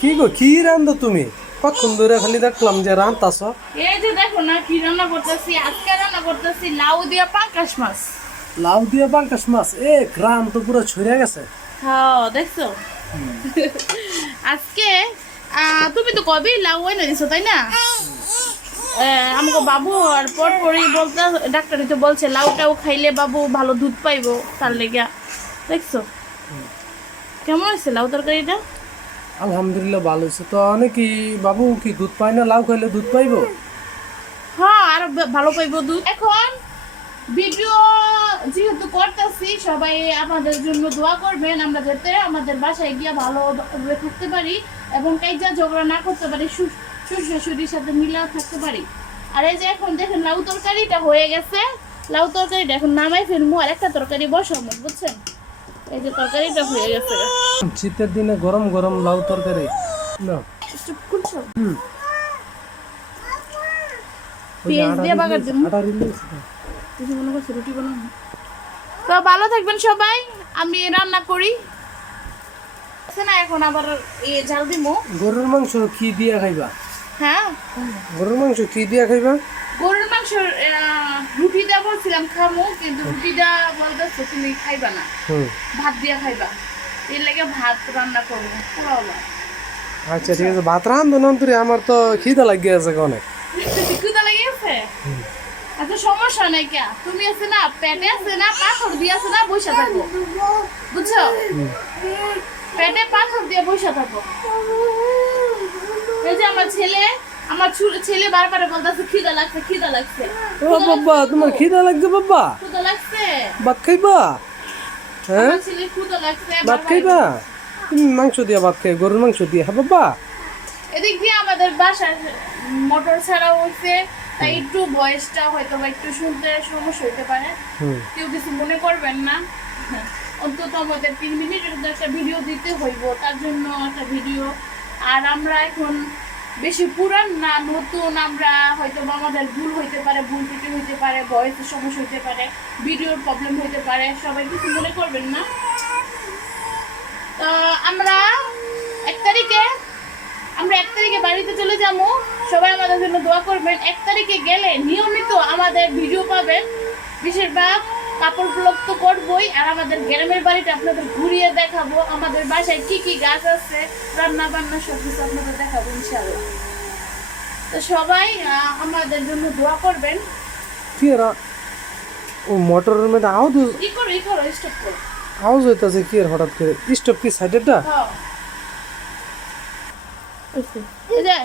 কি গো কি রান্ধো তুমি? কতক্ষণ ধরে খালি দেখলাম যে রান্তাছ। এই যে দেখো না কি রান্না করতেছি, আজকে রান্না করতেছি লাউ দিয়া পাঙ্কাশ মাছ। লাউ দিয়ে পাঙ্কাশ মাছ, গ্রাম তো পুরো ছড়িয়ে গেছে। হ্যাঁ দেখছো আজকে তুমি তো কবে লাউ এনে দিছো তাই না? আমাকে বাবু আর পরপরই বলতে ডাক্তারই তো বলছে লাউটাও খাইলে বাবু ভালো দুধ পাইবো, তার লেগে দেখছো কেমন হয়েছে লাউ তরকারিটা? আলহামদুলিল্লাহ ভালো হয়েছে। তো অনেকে বাবু কি দুধ পায় না? লাউ খাইলে দুধ পাইবো? হ্যাঁ আরো ভালো পাইবো দুধ। এখন ভিডিও যেহেতু করতেছি, সবাই আমাদের জন্য দোয়া করবেন, আমরা যাতে আমাদের বাসায় গিয়ে ভালোভাবে থাকতে পারি এবং কাইজা ঝগড়া না করতে পারি, শ্বশুর শাশুড়ির সাথে মিলা থাকতে পারি। আর এই যে এখন দেখেন লাউ তরকারিটা হয়ে গেছে, লাউ তরকারিটা এখন নামাই ফেলবো আর একটা তরকারি বসাবো, বুঝছেন? এই যে তরকারিটা হয়ে গেছে। শীতের দিনে গরম গরম লাউ তরকারি না। চুপ করছো? হুম। পেঁয়াজ দিয়ে বাগার দিন। আটা রিলিজ কিছু মনে করছো রুটি বানাবো? তো ভালো থাকবেন সবাই, আমি রান্না করি না। এখন আবার ঝাল দিমু। গরুর মাংস কি দিয়া খাইবা? হ্যাঁ গরুর মাংস কি দিয়া খাইবা? গরুর মাংস রুটি দেওয়া বলছিলাম খামু, কিন্তু রুটিটা বলতেছো তুমি খাইবা না, ভাত দিয়া খাইবা। এর লাগে ভাত রান্না করবো পুরাও ভাত। আচ্ছা ঠিক আছে, ভাত রান্ধো নন্তরে, আমার তো খিদা লাগিয়ে আছে অনেক। ক্ষুধা লেগে গেছে? আচ্ছা সমস্যা নাই, কে তুমি আছে না, পেটে আছে না, পাথর দিয়ে আছে না, বসে থাকো, বুঝছো? পেটে পাথর দিয়ে বসে থাকো। এই যে আমার ছেলে বারবার বলতেছে খিদা লাগছে, খিদা লাগছে। ও বাবা, তোমার খিদা লাগছে বাবা? ক্ষুধা লাগছে? ভাত খাইবা? হ্যাঁ আমার ছেলে ক্ষুধা লাগছে, ভাত খাইবা? তুমি মাংস দিয়া ভাত খাই, গরুর মাংস দিয়া, হ্যাঁ বাবা? এদিক দিয়ে আমাদের বাসার মোটর ছাড়া হইছে, তাই একটু ভয়েসটা হয়তো বা একটু শুনতে সমস্যা হইতে পারে, কেউ কিছু মনে করবেন না। অন্তত আমাদের 3 মিনিটের একটা ভিডিও দিতে হইব, তার জন্য একটা ভিডিও। আর আমরা এখন বেশি পুরান না নতুন, আমরা হয়তো বা আমাদের ভুল হইতে পারে, ভুল ত্রুটি হইতে পারে, ভয়েসের সমস্যা হইতে পারে, ভিডিওর প্রবলেম হইতে পারে, সবাই কিছু মনে করবেন না। আমরা 1 তারিখে বাড়িতে চলে যাবো, সবাই আমাদের জন্য দোয়া করবেন। 1 তারিখে গেলে নিয়মিত আমাদের ভিডিও পাবেন, বেশিরভাগ কাপড় ব্লগ তো করবোই, আর আমাদের গ্রামের বাড়িটা আপনাদের ঘুরিয়ে দেখাবো, আমাদের বাসায় কি কি গাছ আছে, রান্না বান্না সব কিছু আপনাদের দেখাবো ইনশাআল্লাহ। তো সবাই আমাদের জন্য দোয়া করবেন। কি এরা ও মোটরের মধ্যে আওয়াজ ই করো স্টপ করো। আওয়াজ হইতাছে কি এর হঠাৎ করে? স্টপ কি সাইডেরটা? হ্যাঁ এই যে